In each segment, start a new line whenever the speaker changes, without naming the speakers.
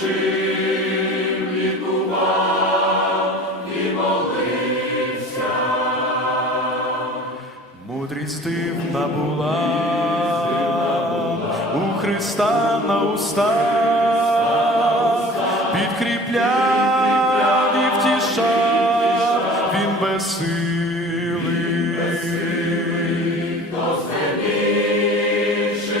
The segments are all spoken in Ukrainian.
чим лікував і молився, мудрість дивна була, у Христа на устах підкріпляв і він без сили. До все більше.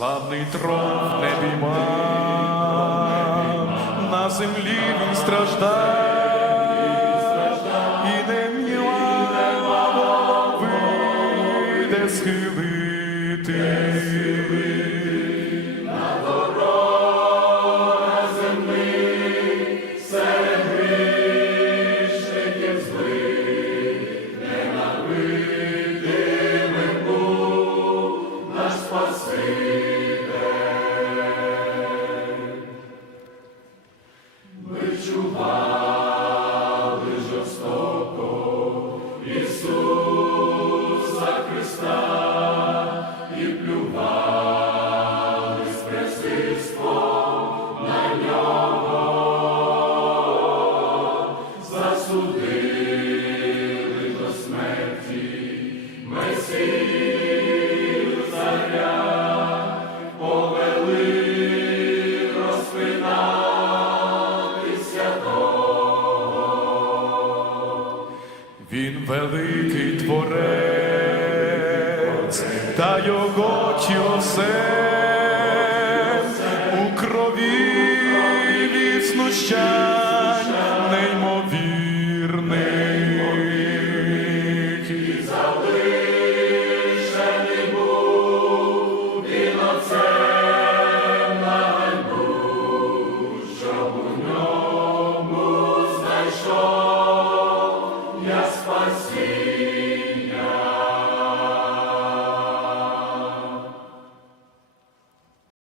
Славний трон в небі мав, на землі він страждав, і не міла голови, де chuva. Він великий творець, та його чосе.